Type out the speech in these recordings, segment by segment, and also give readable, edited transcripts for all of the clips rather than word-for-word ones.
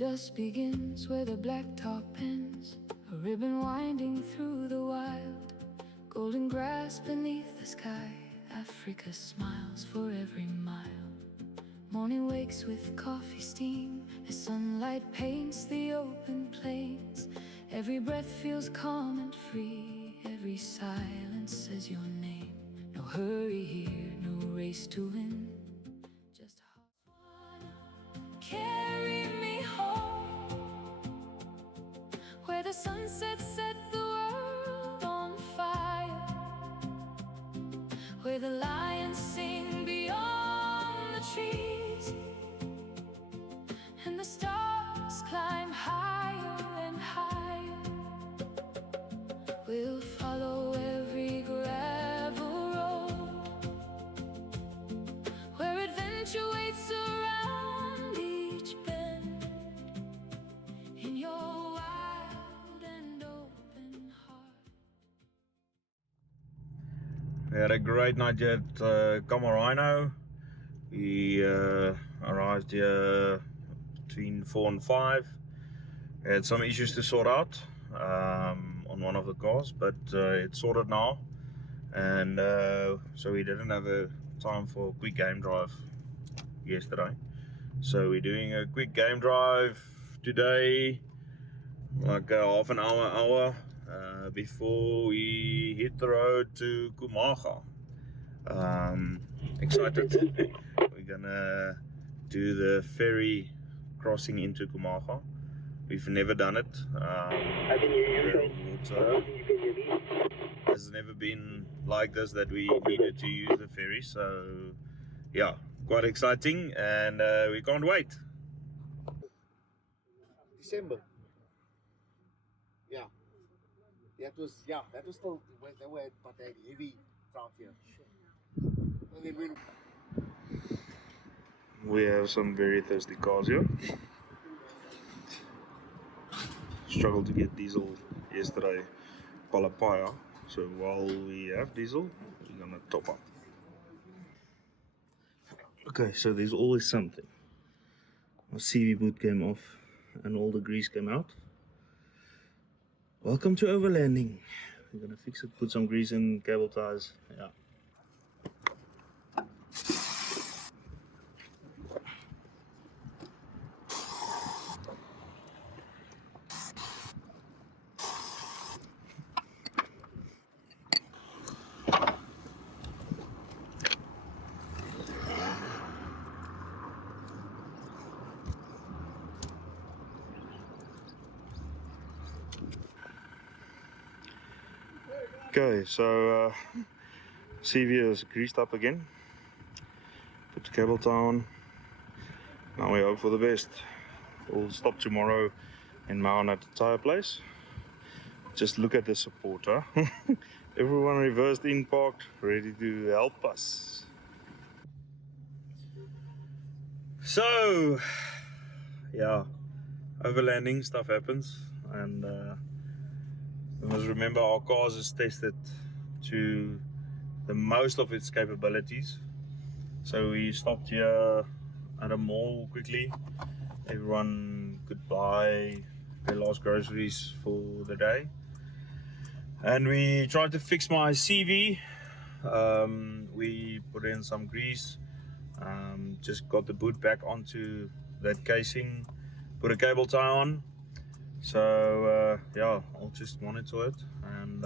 dusk begins where the blacktop ends, a ribbon winding through the wild, golden grass beneath the sky. Africa smiles for every mile. Morning wakes with coffee steam as sunlight paints the open plains. Every breath feels calm and free, every silence says your name. No hurry here, no race to win, just Botswana, carry me home, where the sunset set the world on fire, where the lions sing beyond the trees, and the stars climb higher and higher. We'll follow every gravel road, where adventure waits around each bend, in your wild and open heart. We had a great night here at Khwai. We arrived here between 4 and 5. We had some issues to sort out on one of the cars, but it's sorted now, and so we didn't have a time for a quick game drive yesterday. So we're doing a quick game drive today, like half an hour before we hit the road to Khwai. Excited. We're gonna do the ferry crossing into Khwai. We've never done it. The water has never been like this, that we needed to use the ferry. So yeah, quite exciting, and we can't wait. December. Yeah. That was still they were but they had heavy drought here. And then when We have some very thirsty cars here. Struggled to get diesel yesterday, Palapaya. So while we have diesel, we're gonna top up. Okay, so there's always something. Our CV boot came off and all the grease came out. Welcome to Overlanding. We're gonna fix it, put some grease in, cable ties. Yeah. Okay, so CV is greased up again. Put the cable tie on. Now we hope for the best. We'll stop tomorrow in Maun at the tire place. Just look at the supporter. Everyone reversed in, parked, ready to help us. So, yeah, overlanding stuff happens, and we must remember our cars is tested to the most of its capabilities. So we stopped here at a mall quickly. Everyone could buy their last groceries for the day, and we tried to fix my CV. We put in some grease, just got the boot back onto that casing, put a cable tie on. So yeah, I'll just monitor it, and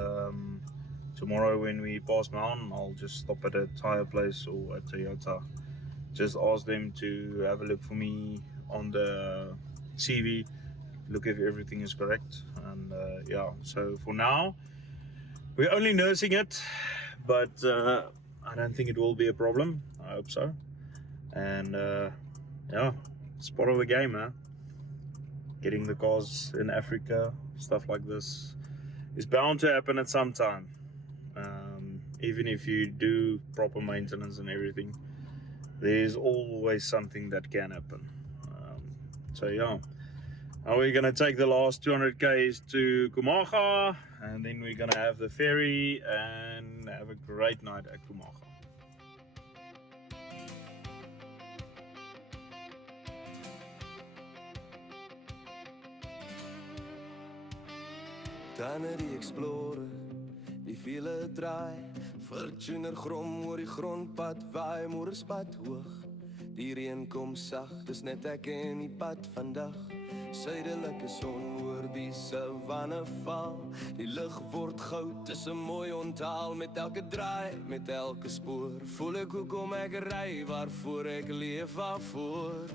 tomorrow when we pass Maun, I'll just stop at a tire place or at Toyota, just ask them to have a look for me on the CV, look if everything is correct, and yeah, so for now we're only nursing it, but I don't think it will be a problem. I hope so. And yeah, it's part of the game, huh? Getting the cars in Africa, stuff like this is bound to happen at some time. Even if you do proper maintenance and everything, there's always something that can happen. So yeah, now we're gonna take the last 200 k's to Khwai, and then we're gonna have the ferry and have a great night at Khwai. Tanne die explorer, die vele draai. Fortuner grom oor die grondpad, waai moerspad hoog. Die reën kom sag, dis net ek en die pad vandag. Suidelike son oor die savanne val. Die lug word goud, dis 'n mooi onthaal. Met elke draai, met elke spoor, voel ek hoekom ek ry, waarvoor ek leef, waarvoor.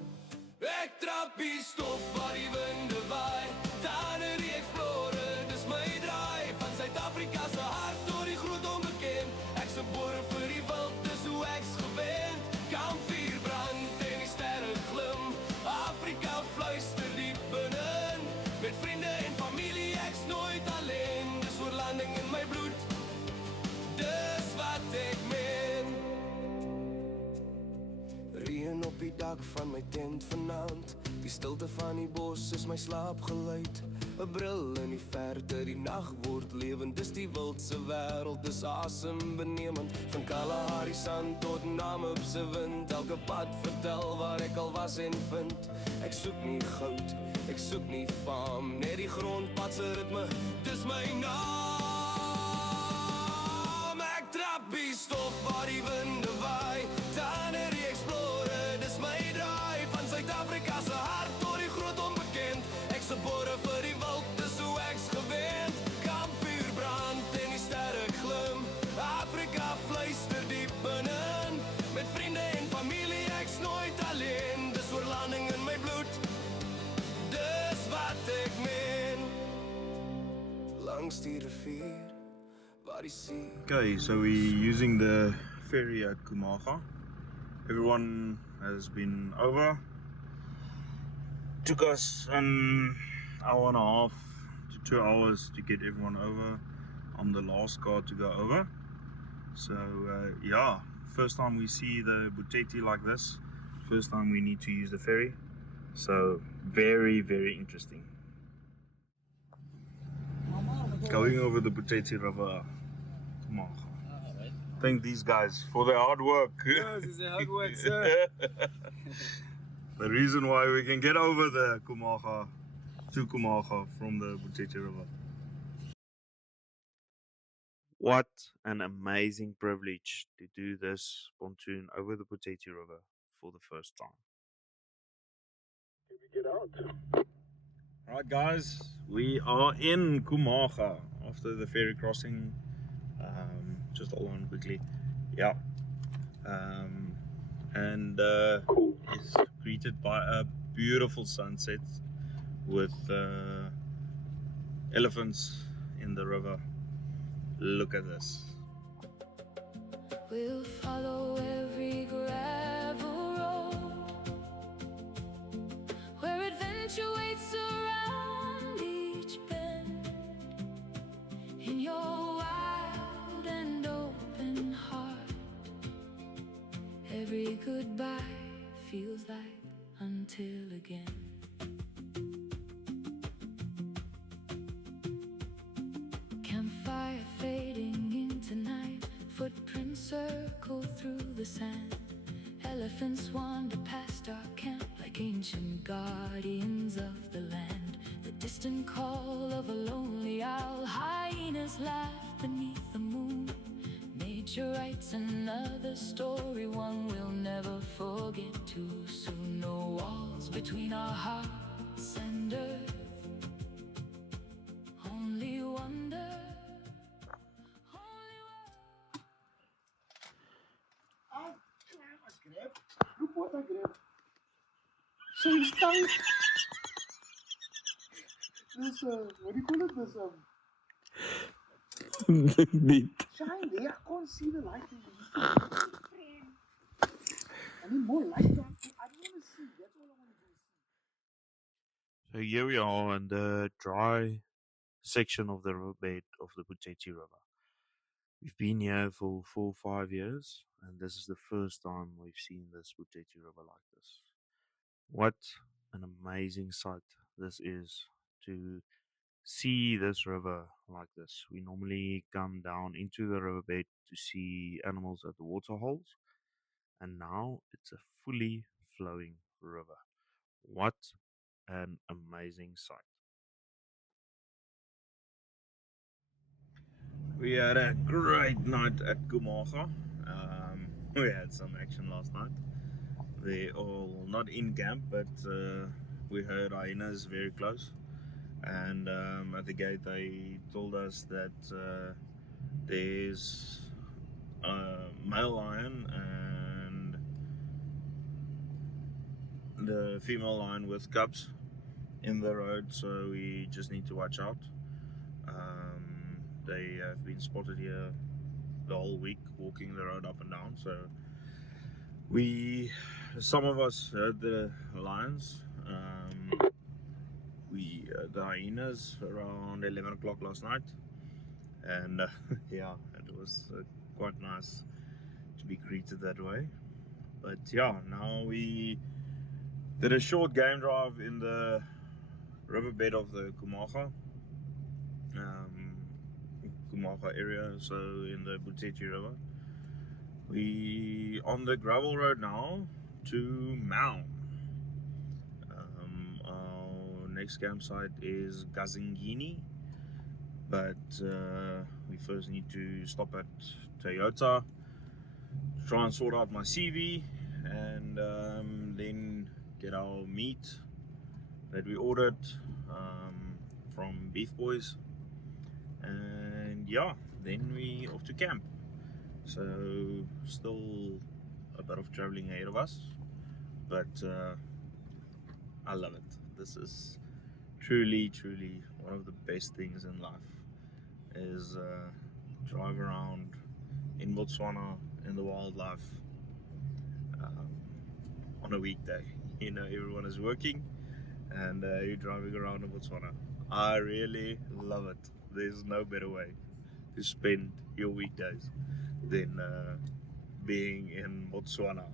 Ek trap die stof waar die winde waai. Tanne die explorer, dis my draai. Van Suid-Afrika se hart tot die groot onbekend. Ek's gebore vir die wild, dis hoe ek's gewend. Kampvuur brand en die sterre glim. Afrika fluister diep binne-in. Met vriende en familie, ek's nooit alleen. Dis oorlanding in my bloed, dis wat ek meen. Reën op die dak van my tent vanaand. Die stilte van die bos is my slaapgeluid. 'n bril in die verte, die nag word lewend. Dis die wildse wêreld, dis asembenemend. Van Kalahari sand tot Namib se wind. Elke pad vertel waar ek al was en vind. Ek soek nie goud, ek soek nie faam. Net die grondpad se ritme, dis my naam. Ek trap die stof waar die winde waai. Tanne die explorer, dis my draai. Van Suid-Afrika se hart tot die groot onbekend. Ek's gebore vir die wild, dis hoe ek's gewend. Kampvuur brand en die sterre glim. Afrika fluister diep binne-in. Met vriende en familie, ek's nooit alleen. Dis oorlanding in my bloed, dis wat ek meen. Langs die rivier, waar die see. Okay, so we're using the ferry at Kumaga. Everyone has been over. Took us an hour and a half to 2 hours to get everyone over. I'm the last car to go over. So yeah, first time we see the Buteti like this. First time we need to use the ferry. So very, very interesting. Going over the Buteti River. Kumaga. Thank these guys for their hard work. Yes, it's a hard work, sir. The reason why we can get over the Kumaga to Kumaga from the Buteti River. What an amazing privilege to do this pontoon over the Buteti River for the first time. Can we get out? Right guys, we are in Kumaga after the ferry crossing. Just hold on quickly. Yeah. Cool. Is greeted by a beautiful sunset with elephants in the river. Look at this. We'll follow every gravel road where adventure waits around each bend. In your wild and open heart, every goodbye feels like until again. Campfire fading into night, footprints circle through the sand. Elephants wander past our camp like ancient guardians of the land. The distant call of a lonely owl, hyenas laugh beneath the moon. Nature writes another story, one we'll never forget too soon. No walls between our hearts and earth, only wonder. Look what I grabbed. Shine tongue. This, what do you call it? This, shine there. I can't see the light in the I need more light. I don't want to see. That's all I want to do. So here we are in the dry section of the riverbed of the Buteti River. We've been here for 4 or 5 years, and this is the first time we've seen this Buteti River like this. What an amazing sight this is to see this river like this. We normally come down into the riverbed to see animals at the water holes, and now it's a fully flowing river. What an amazing sight. We had a great night at Kumaga. We had some action last night. They all not in camp, but we heard hyenas very close. And at the gate, they told us that there's a male lion and the female lion with cubs in the road, so we just need to watch out. They have been spotted here the whole week walking the road up and down, so some of us heard the lions. The hyenas around 11 o'clock last night, and yeah, it was quite nice to be greeted that way. But yeah, now we did a short game drive in the riverbed of the Kumaga area, so in the Botswana River. We on the gravel road now to Maun. Our next campsite is Gazingini, but we first need to stop at Toyota, try and sort out my CV, and then get our meat that we ordered from Beef Boys, and yeah, then we off to camp. So still a bit of traveling ahead of us, but I love it. This is truly one of the best things in life, is drive around in Botswana in the wildlife on a weekday. You know, everyone is working and you're driving around in Botswana. I really love it. There's no better way to spend your weekdays than being in Botswana.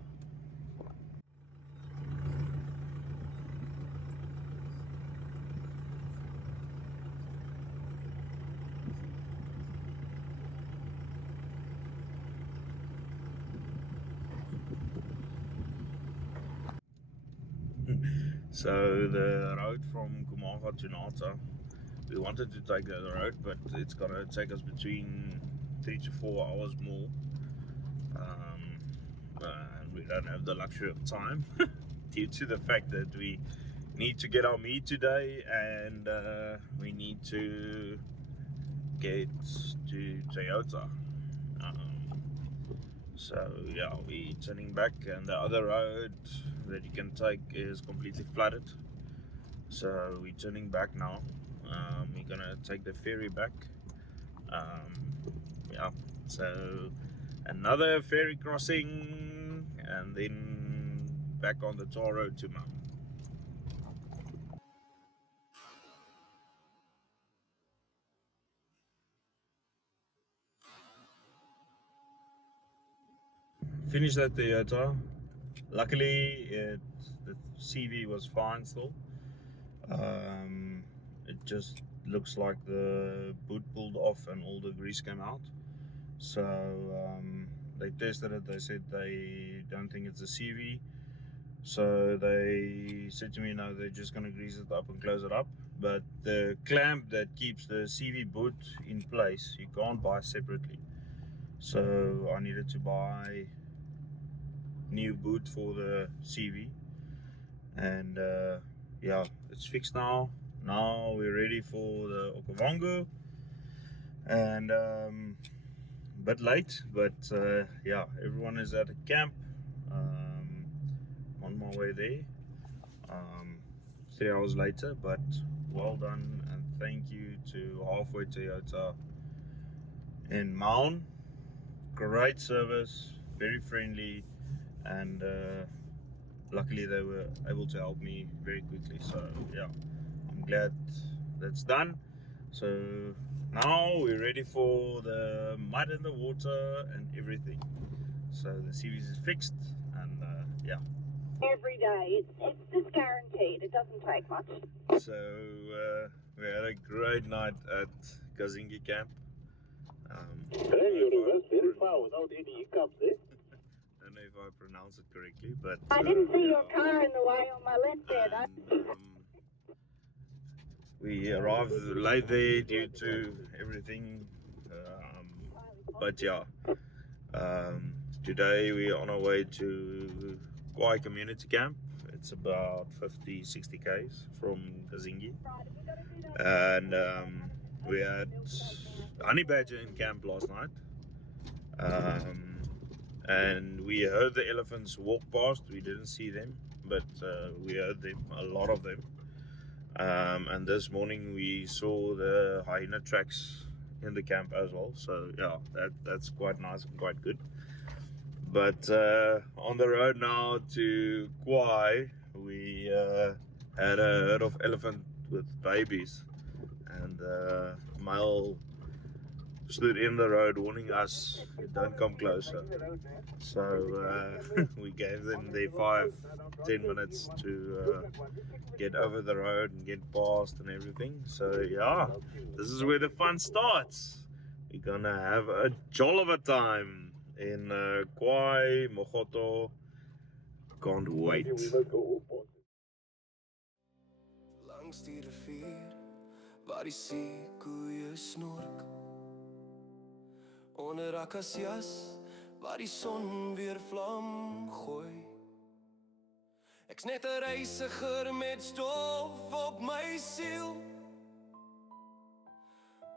So the road from Kumaga to Nata, we wanted to take that road, but it's gonna take us between 3 to 4 hours more. And we don't have the luxury of time due to the fact that we need to get our meat today, and we need to get to Toyota. So yeah, we're turning back, and the other road that you can take is completely flooded. So we're turning back now. We're gonna take the ferry back. Yeah, so another ferry crossing, and then back on the tar road to Mount. Finished at Toyota. Luckily, the CV was fine still. It just looks like the boot pulled off and all the grease came out. So they tested it. They said they don't think it's a CV. So they said to me, no, they're just gonna grease it up and close it up. But the clamp that keeps the CV boot in place, you can't buy separately. So I needed to buy new boot for the CV, and yeah, it's fixed now. Now we're ready for the Okavango, and a bit late, but yeah, everyone is at a camp. On my way there, 3 hours later, but well done, and thank you to Halfway Toyota in Maun. Great service, very friendly, and luckily they were able to help me very quickly. So yeah, I'm glad that's done. So now we're ready for the mud and the water and everything. So the series is fixed, and yeah. Every day, it's just guaranteed. It doesn't take much. So we had a great night at Kazingi camp. Very far without any hiccups, eh? I don't know if I pronounce it correctly, but I didn't see your car in the way on my left there, though. and, we arrived late there due to everything But yeah, today we're on our way to Khwai community camp. It's about 50-60 k's from Kazingi, and we had honey badger in camp last night, and we heard the elephants walk past. We didn't see them, but we heard them, a lot of them. And this morning we saw the hyena tracks in the camp as well, so yeah, that's quite nice and quite good. But on the road now to Khwai, we had a herd of elephant with babies, and the male stood in the road warning us, don't come closer. So we gave them their 5-10 minutes to get over the road and get past and everything. So yeah, this is where the fun starts. We're gonna have a joll of a time in Khwai, Mogoto. Can't wait. Langs die rivier waar die seekoeie snork, onder akasias waar die son weer vlam gooi. Ek's net 'n reisiger met stof op my siel,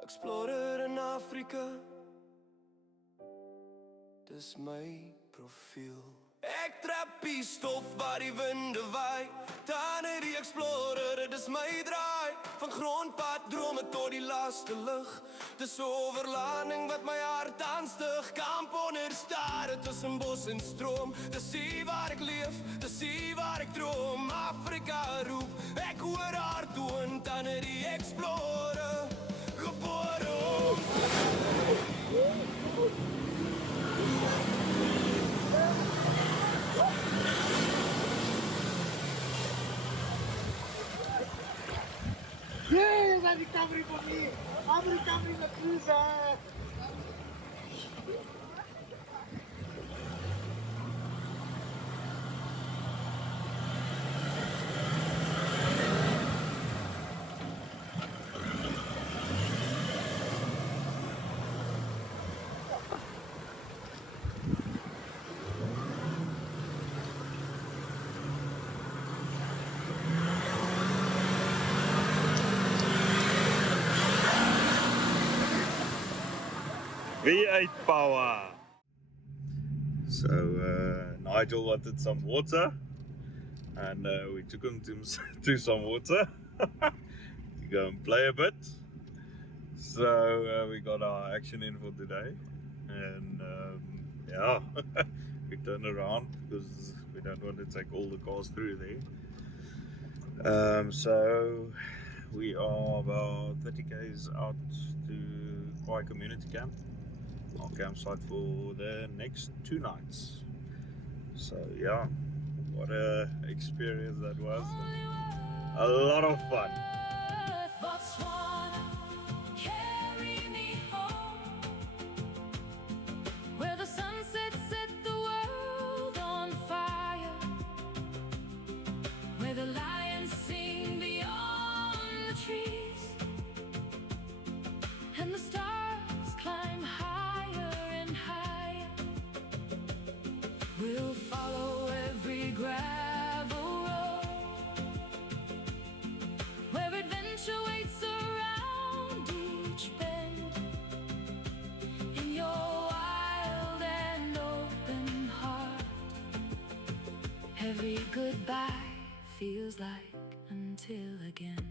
explorer in Afrika, dis my profiel. Ek trap die stof waar die winde waai, Tanne die explorer, dit is my draai. Van grondpad drome tot die laaste lig, dis overlanding wat my hart aanstig. Kamp onder stare tussen bos en stroom, dis hier waar ek leef, dis hier waar ek droom. Afrika roep, ek hoor haar toon, Tanne die explorer, gebore om Yes, I'm recovering for me. I'm recovering the cruiser. V8 power. So Nigel wanted some water, and we took him to some water to go and play a bit. So we got our action in for today, and yeah, we turned around because we don't want to take all the cars through there. So we are about 30 k's out to Khwai community camp, our campsite for the next 2 nights. So yeah, what a experience that was. A lot of fun. Botswana, carry me home, where the sunset set the world on fire, where the lions sing beyond the trees, and the stars climb higher and higher. We'll follow every gravel road, where adventure waits around each bend. In your wild and open heart, every goodbye feels like until again.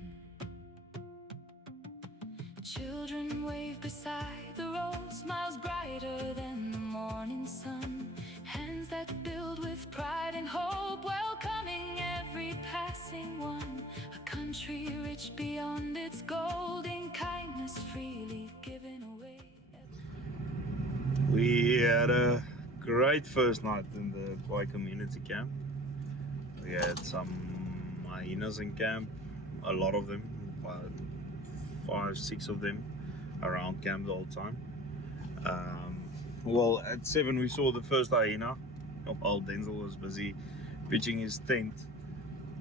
Children wave beside the road, smiles brighter than the morning sun, hands that build with pride and hope, welcoming every passing one. A country rich beyond its gold, in kindness freely given away. We had a great first night in the Khwai community camp. We had some hyenas in camp, a lot of them, about 5-6 of them around camp the whole time. Well, at 7 we saw the first hyena while Denzel was busy pitching his tent.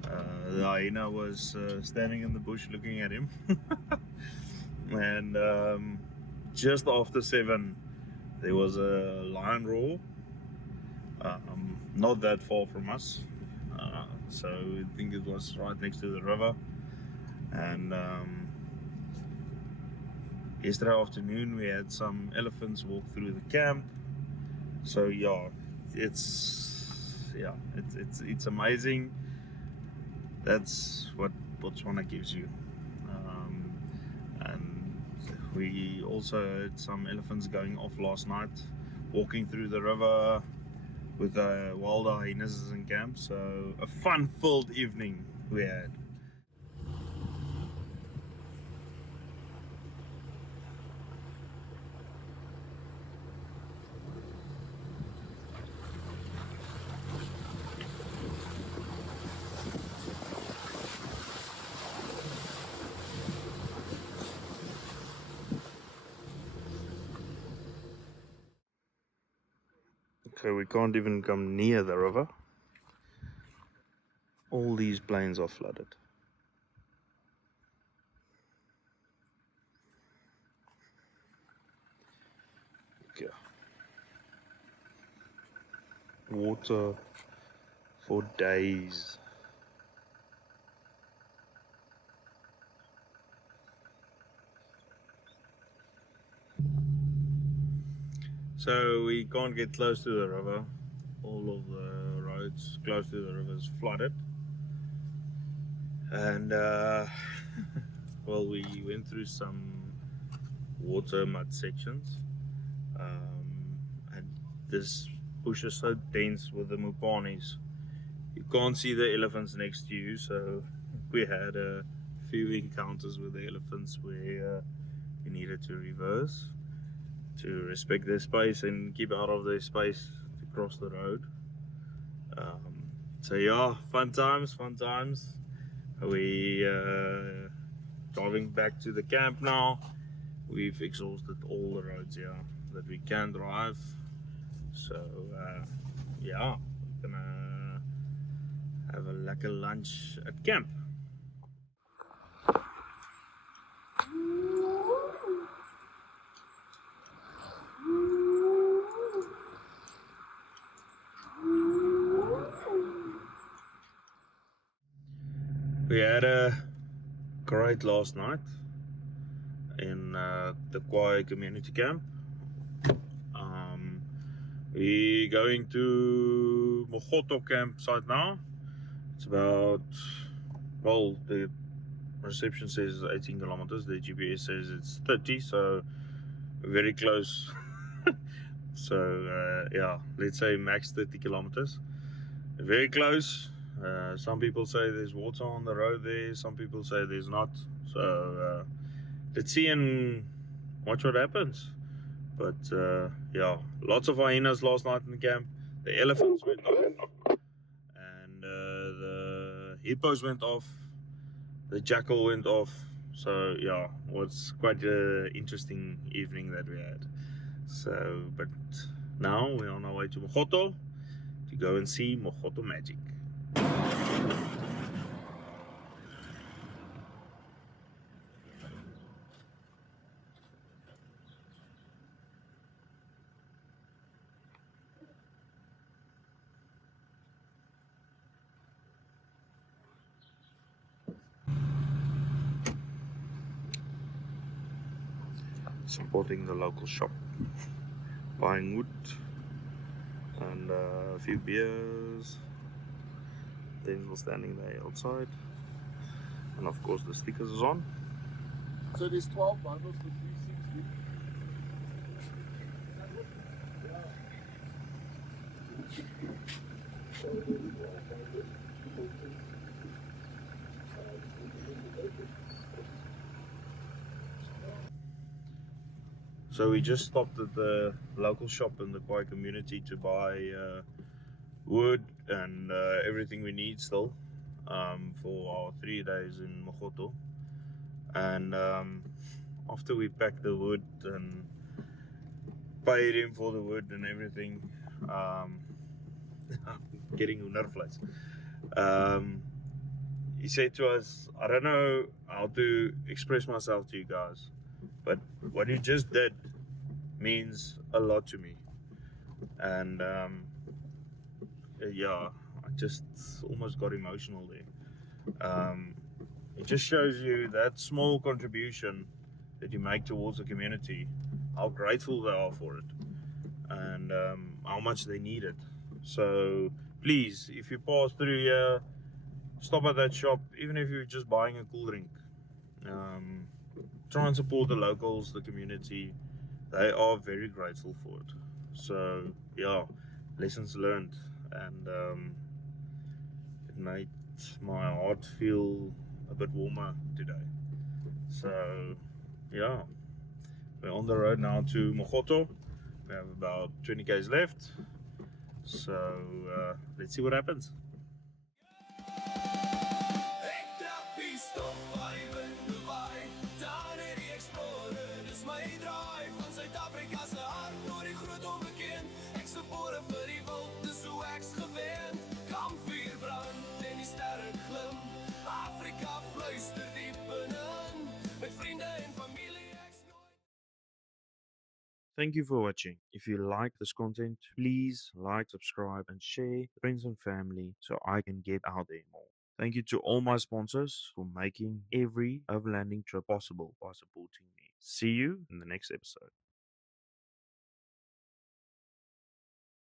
The hyena was standing in the bush looking at him. And just after 7 there was a lion roar, not that far from us, so I think it was right next to the river. And yesterday afternoon we had some elephants walk through the camp. So yeah, it's amazing. That's what Botswana gives you. And we also had some elephants going off last night, walking through the river with the wild hyenas in camp. So a fun-filled evening we had. Okay, we can't even come near the river. All these plains are flooded. Okay. Water for days. So we can't get close to the river. All of the roads close to the river is flooded. And well, we went through some water mud sections. And this bush is so dense with the mupanis. You can't see the elephants next to you, so we had a few encounters with the elephants where we needed to reverse to respect their space and keep out of their space to cross the road. So yeah, fun times. We driving back to the camp now. We've exhausted all the roads here that we can drive. So yeah, we're gonna have a lekker lunch at camp. We had a great last night in the Khwai community camp. We're going to Mogoto campsite now. It's about, well, the reception says 18 kilometers, the GPS says it's 30, so very close. So yeah, let's say max 30 kilometers. Very close. Some people say there's water on the road there, some people say there's not. So let's see and watch what happens. But yeah, lots of hyenas last night in the camp. The elephants went off, and the hippos went off. The jackal went off. So yeah, it was quite an interesting evening that we had. So, but now we're on our way to Mogoto to go and see Mogoto magic. Supporting the local shop, buying wood and a few beers. Denzel standing there outside, and of course the stickers is on. So there's 12 bundles for 360. So we just stopped at the local shop in the Khwai community to buy wood and everything we need still for our 3 days in Mogoto. And after we packed the wood and paid him for the wood and everything, getting nerveless. He said to us, I don't know how to express myself to you guys, but what you just did means a lot to me. And yeah, I just almost got emotional there. It just shows you that small contribution that you make towards the community, how grateful they are for it, and how much they need it. So please, if you pass through here, stop at that shop, even if you're just buying a cool drink. Um, Try and support the locals, the community. They are very grateful for it. So yeah, lessons learned, and it made my heart feel a bit warmer today. So yeah, we're on the road now to Mogoto. We have about 20 k's left. So let's see what happens. Ek trap die stof vyf in die waai. Tanne die explorer, dis my draai van Suid-Afrika se hart deur die groot onbekend. Ek se boere vir die wild, dis hoe ek's gewend. Kampvuur brand en die sterre glim. Afrika fluister diep binne-in. Met vriende en familie ek's nooit. Thank you for watching. If you like this content, please like, subscribe, and share with friends and family so I can get out there more. Thank you to all my sponsors for making every overlanding trip possible by supporting me. See you in the next episode.